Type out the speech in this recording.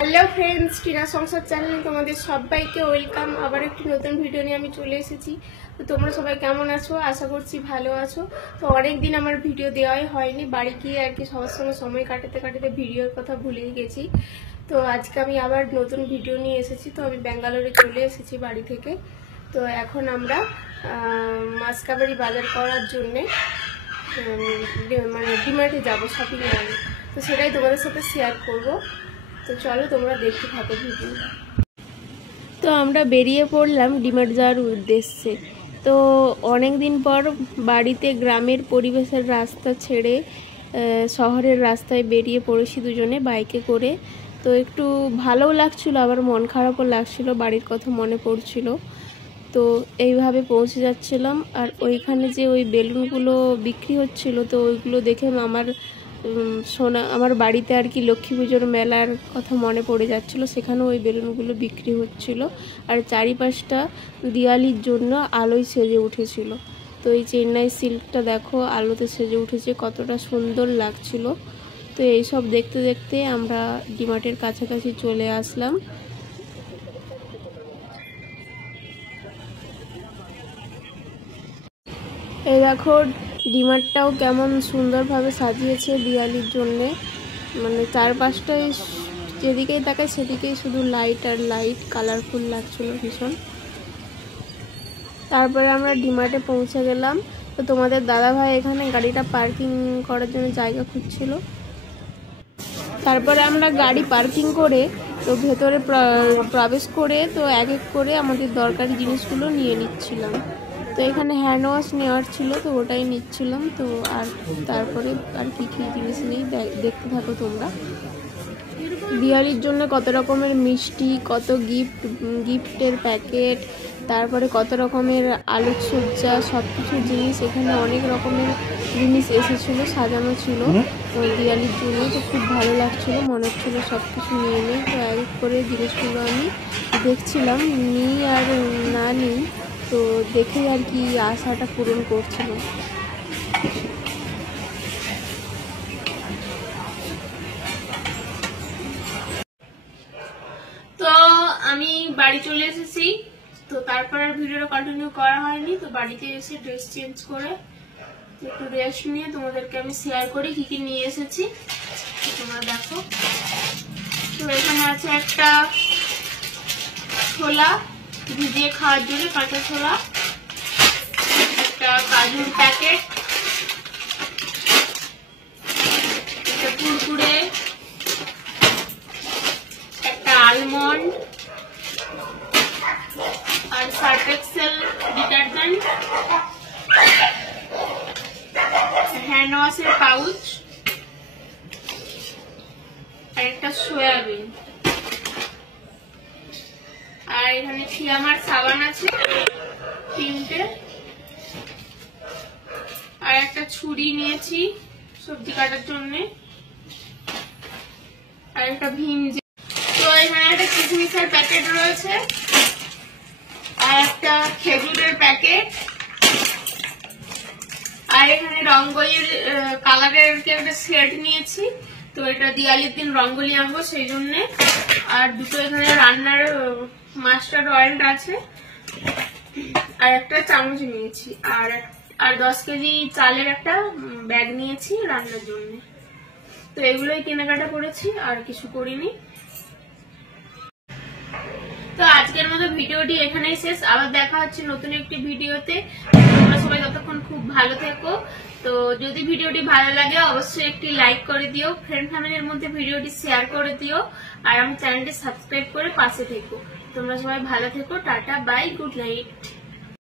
Hello friends, Tina সংসার চ্যানেলে তোমাদের সবাইকে ওয়েলকাম। আবার একটি নতুন ভিডিও নিয়ে আমি চলে এসেছি। তো তোমরা সবাই কেমন আছো? আশা করছি ভালো আছো। তো অনেকদিন আমার ভিডিও দেওয়াই হয়নি, বাড়ি গিয়ে আর কি সবার সঙ্গে সময় কাটাতে কাটাতে ভিডিওর কথা ভুলেই গেছি। তো আজকে আমি আবার নতুন ভিডিও নিয়ে এসেছি। তো আমি ব্যাঙ্গালোরে চলে এসেছি বাড়ি থেকে। তো এখন আমরা মাসকাবাড়ি বাজার করার জন্যে মানে ডিমার্টে যাবো শপিং মলে। তো সেটাই তোমাদের সাথে শেয়ার করবো। তো চলো তোমরা দেখতে থাকো ভিডিও। তো আমরা বেরিয়ে পড়লাম ডিমার্ট যাওয়ার উদ্দেশ্যে। তো অনেক দিন পর বাড়িতে গ্রামের পরিবেশের রাস্তা ছেড়ে শহরের রাস্তায় বেরিয়ে পড়েছি দুজনে বাইকে করে। তো একটু ভালোও লাগছিল, আবার মন খারাপও লাগছিল, বাড়ির কথা মনে পড়ছিল। তো এইভাবে পৌঁছে যাচ্ছিলাম, আর ওইখানে যে ওই বেলুনগুলো বিক্রি হচ্ছিল, তো ওইগুলো দেখে আমার বাড়িতে আর কি লক্ষ্মী পুজোর মেলার কথা মনে পড়ে যাচ্ছিল। সেখানেও ওই বেলুনগুলো বিক্রি হচ্ছিল, আর চারিপাশটা দিওয়ালির জন্য আলোয় সেজে উঠেছিল। তো এই চেন্নাই সিল্কটা দেখো আলোতে সেজে উঠেছে, কতটা সুন্দর লাগছিল। তো এইসব দেখতে দেখতে আমরা ডিমার্টের কাছাকাছি চলে আসলাম। এই দেখো ডিমার্টটাও কেমন সুন্দরভাবে সাজিয়েছে দিওয়ালির জন্যে। মানে চারপাশটাই যেদিকেই তাকায় সেদিকেই শুধু লাইট আর লাইট, কালারফুল লাগছিল ভীষণ। তারপরে আমরা ডিমার্টে পৌঁছে গেলাম। তো তোমাদের দাদাভাই এখানে গাড়িটা পার্কিং করার জন্য জায়গা খুঁজছিল। তারপরে আমরা গাড়ি পার্কিং করে তো ভেতরে প্রবেশ করে তো এক এক করে আমাদের দরকারি জিনিসগুলো নিয়ে নিচ্ছিলাম। তো এখানে হ্যান্ড ওয়াশ নেওয়ার ছিল, তো ওটাই নিচ্ছিলাম। তো আর তারপরে আর কি কী জিনিস নেই দেখতে থাকো তোমরা। দিওয়ালির জন্য কত রকমের মিষ্টি, কত গিফটের প্যাকেট, তারপরে কত রকমের আলোকসজ্জা, সব কিছু জিনিস, এখানে অনেক রকমের জিনিস এসেছিলো, সাজানো ছিল ওই দিওয়ালির জন্য। তো খুব ভালো লাগছিলো, মনে হচ্ছিলো সব কিছু নিয়ে নিই। তো এক এক করে জিনিসগুলো আমি দেখছিলাম, নিই আর না নিই, তো দেখেই আর কি আশাটা পূরণ করছিল। তো আমি বাড়ি চলে এসেছি। তো তারপর আর ভিডিওটা কন্টিনিউ করা হয়নি। তো বাড়িতে এসে ড্রেস চেঞ্জ করে একটু রেস্ট নিয়ে তোমাদেরকে আমি শেয়ার করি কি কি নিয়ে এসেছি। তোমরা দেখো, তো এখানে আছে একটা ছোলা ভিজিয়ে খাওয়ার জন্য, কাঁচা ছোলা, একটা কাজুর প্যাকেট, একটা কুরকুরে, একটা আলমন্ড, আর সার্ফ এক্সেল ডিটারজেন্ট, হ্যান্ড ওয়াশের পাউচ, আর একটা সয়াবিন, আর এখানে ফিয়ামার সাবান আছে 3টে, আর একটা ছুরি নিয়েছি সবজি কাটার জন্য, আর একটা ভীম। তো এখানে একটা কিশমিশের প্যাকেট রয়েছে, আর একটা খেজুরের প্যাকেট, আর এখানে রঙ্গোলির কালারের একটা সেট নিয়েছি। তো এটা দিওয়ালির দিন রঙ্গোলি আঁকবো সেই জন্য। আর দুটো এখানে রান্নার মাস্টার্ড অয়েল আছে, আর একটা চামচ নিয়েছি, আর 10 কেজি চালের একটা ব্যাগ নিয়েছি রান্নার জন্য। তো এগুলোই কেনাকাটা করেছি, আর কিছু করিনি। তো আজকের মতো ভিডিওটি এখানেই শেষ। আবার দেখা হচ্ছে নতুন একটি ভিডিওতে। তোমরা সবাই ততক্ষণ খুব ভালো থেকো। তো যদি ভিডিওটি ভালো লাগে অবশ্যই একটি লাইক করে দিও, ফ্রেন্ড ফ্যামিলির মধ্যে ভিডিওটি শেয়ার করে দিও, আর আমার চ্যানেলটি সাবস্ক্রাইব করে পাশে থেকো। তোমরা সবাই ভালো থেকো। Tata, bye, good night.